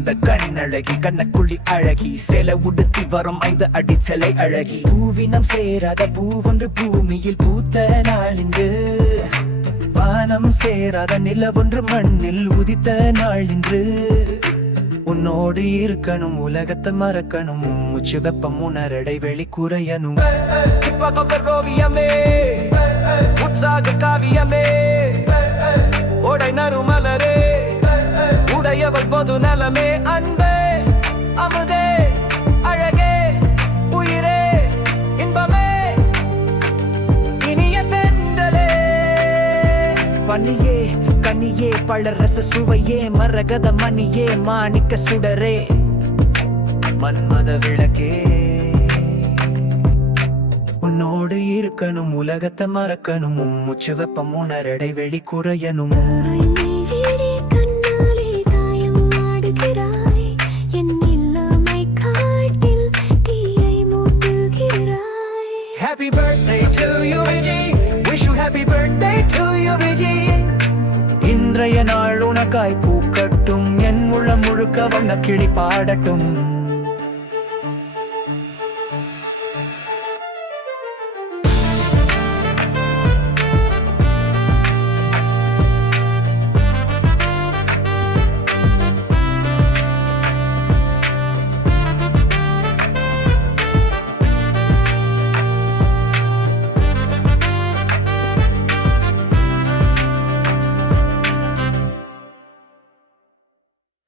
அந்த கண்ணழகி கண்ணக்குழி அழகி சில உடுத்தி வரும் 5 அடி சிலை அழகி பூவினம் சேராத பூவொன்று பூமியில் பூத்த நாளின்று வானம் சேராத நிலவொன்று மண்ணில் உதித்த நாளின்று உன்னோடு இருக்கணும் உலகத்தை மறக்கணும் மூச்சு வெப்பம் உணரடை வெளி குறையணும் ஓவியமே உற்சாக காவியமே ஓடை நறுமலரே உடையவள் பொது நலமே அன்பே அமுதே அழகே உயிரே இன்பமே இனிய தென்றலே பனியே கனியே பழரச சுவையே மரகத மணியே மாணிக்க சுடரே மன்மத விளக்கே உன்னோடு இருக்கணும் உலகத்தை மறக்கணும் மூச்சு வெப்பம் உணரடை வெளி குறையணும் Happy birthday to you, Vijay. Wish you happy birthday to you, Vijay. இன்றைய நாள் உனக்காய் பூக்கட்டும் என் உளம் முழுக்க வண்ண கிளி பாடட்டும்